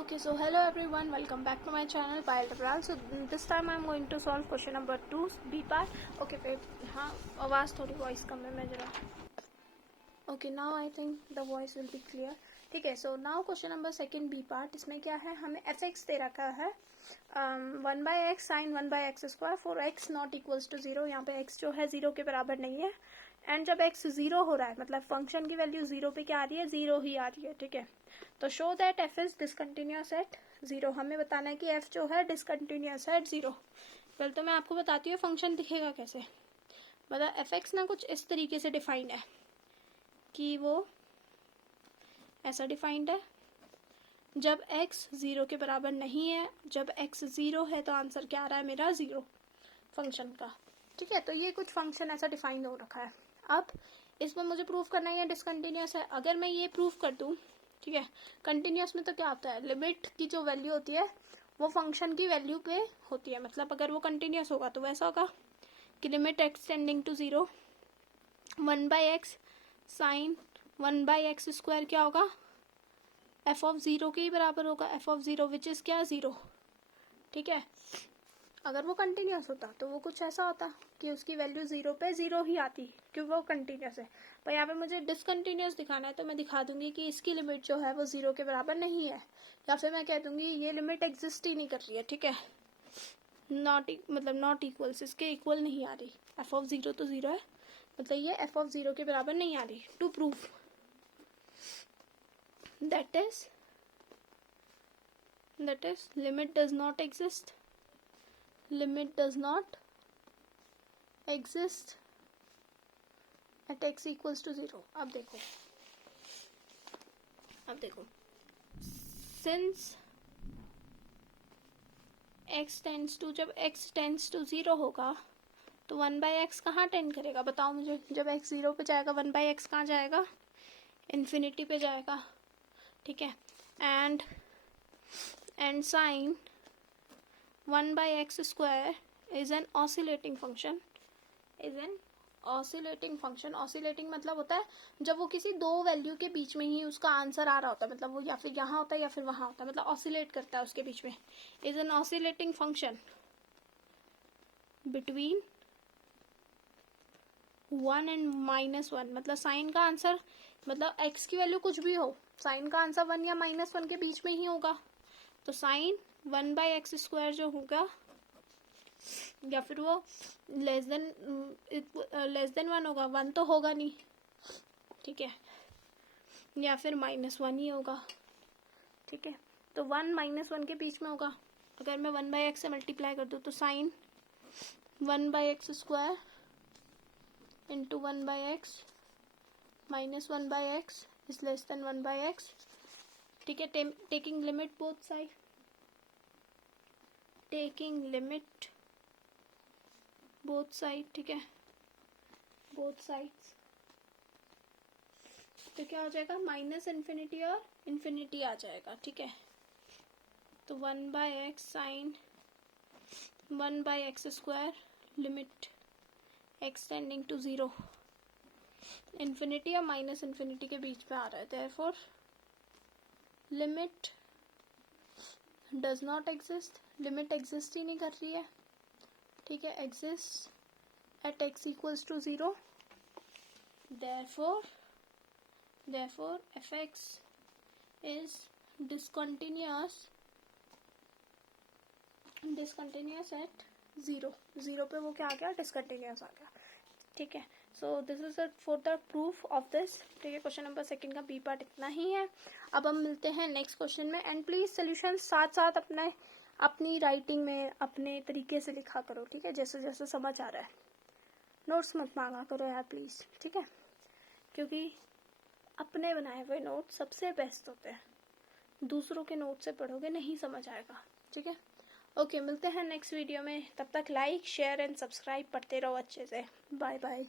Okay, so hello everyone, welcome back to my channel Payal Tabral. So this time I'm going to solve question number 2 B part. Okay, हाँ आवाज़ थोड़ी voice कम है मैं जरा. Okay, now I think the voice will be clear. ठीक है. So now question number second B part. इसमें क्या है, हमें fx दे रखा है 1/x sin 1/x square for x not equals to 0. यहाँ पे x जो है 0 के बराबर नहीं है. एंड जब x 0 हो रहा है मतलब फंक्शन की वैल्यू 0 पे क्या आ रही है, 0 ही आ रही है. ठीक है. तो show that f is discontinuous at 0. हमें बताना है कि f जो है डिसकंटिन्यूअस है एट 0. पहले तो मैं आपको बताती हूँ फंक्शन दिखेगा कैसे. मतलब fx ना कुछ इस तरीके से डिफाइंड है कि वो ऐसा डिफाइंड है. जब x 0 के बराबर नहीं है, जब x 0 है तो आंसर क्या आ रहा है मेरा 0 फंक्शन का. ठीक है. तो ये कुछ फंक्शन ऐसा डिफाइन हो रखा है. अब इसमें मुझे प्रूव करना है डिसकंटिन्यूअस है. अगर मैं ये प्रूव कर दूं, ठीक है, कंटिन्यूअस में तो क्या होता है, लिमिट की जो वैल्यू होती है वो फंक्शन की वैल्यू पे होती है. मतलब अगर वो कंटिन्यूअस होगा तो वैसा होगा कि limit x tending to 0 1/x sine 1/x square क्या होगा, एफ ऑफ 0 के ही बराबर होगा. एफ ऑफ 0 विच इज क्या 0. ठीक है. अगर वो कंटिन्यूअस होता तो वो कुछ ऐसा होता कि उसकी वैल्यू 0 पे 0 ही आती क्योंकि वो कंटिन्यूअस है. पर यहाँ पे मुझे डिसकंटिन्यूअस दिखाना है तो मैं दिखा दूंगी कि इसकी लिमिट जो है वो 0 के बराबर नहीं है, या फिर मैं कह दूंगी ये लिमिट एग्जिस्ट ही नहीं कर रही है. ठीक है. नॉट इक्वल्स, इसके इक्वल नहीं आ रही. एफ ऑफ 0 तो 0 है, मतलब ये एफ ऑफ 0 के बराबर नहीं आ रही. To prove that is limit does not exist. Limit does not exist at x equals to 0. अब देखो since x tends to, जब x tends to 0 होगा तो 1/x कहाँ टेंड करेगा, बताओ मुझे. जब x 0 पे जाएगा 1/x कहाँ जाएगा, इन्फिनिटी पे जाएगा. ठीक है. And sine 1/x square is an oscillating function. Oscillating मतलब होता है जब वो किसी दो वैल्यू के बीच में ही उसका आंसर आ रहा होता है. मतलब वो या फिर यहाँ होता है या फिर वहां होता है, मतलब ऑसिलेट करता है उसके बीच में. Is an oscillating function between 1 and -1. मतलब साइन का आंसर, मतलब x की वैल्यू कुछ भी हो, साइन का आंसर 1 या -1 के बीच में ही होगा. तो साइन 1/x स्क्वायर जो होगा, या फिर वो लेस देन 1 होगा. 1 तो होगा नहीं. ठीक है. या फिर -1 ही होगा. ठीक है. तो 1 -1 के बीच में होगा. अगर मैं 1/x से मल्टीप्लाई कर दूँ तो sine 1/x square into 1/x -1/x is less than 1/x. ठीक है. टेकिंग लिमिट बोथ साइड, ठीक है, बोथ साइड्स. तो क्या हो जाएगा, माइनस इन्फिनिटी और इन्फिनिटी आ जाएगा. ठीक है. तो 1/x sine 1/x square limit x tending to 0 infinity या माइनस इन्फिनिटी के बीच में आ रहा है. Therefore limit does not exist. Limit exist ही नहीं कर रही है. ठीक है. Exist at x equals to 0. therefore fx is discontinuous at 0. 0 पे वो क्या आ गया, डिसकंटिन्यूअस आ गया. ठीक है. So this is for the proof of this. ठीक है. क्वेश्चन नंबर सेकंड का बी पार्ट इतना ही है. अब हम मिलते हैं नेक्स्ट क्वेश्चन में. एंड प्लीज सोल्यूशन साथ साथ अपनी राइटिंग में अपने तरीके से लिखा करो. ठीक है. जैसे जैसे समझ आ रहा है. नोट्स मत मांगा करो यार प्लीज. ठीक है. क्योंकि अपने बनाए हुए नोट सबसे बेस्ट होते हैं. दूसरों के नोट से पढ़ोगे नहीं समझ आएगा. ठीक है. ओके, मिलते हैं नेक्स्ट वीडियो में. तब तक लाइक शेयर एंड सब्सक्राइब पढ़ते रहो अच्छे से. Bye bye.